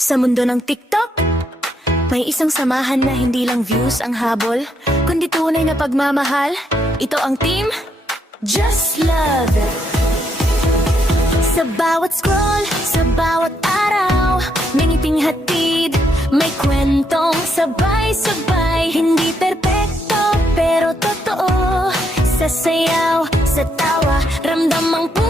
Sa mundo ng TikTok, may isang samahan na hindi lang views ang habol, kundi tunay na pagmamahal. Ito ang team Just Love It. Sa bawat scroll, sa bawat araw, may ngiting hatid, may kwentong sabay-sabay. Hindi perpekto, pero totoo. Sa sayaw, sa tawa, ramdam ang puso.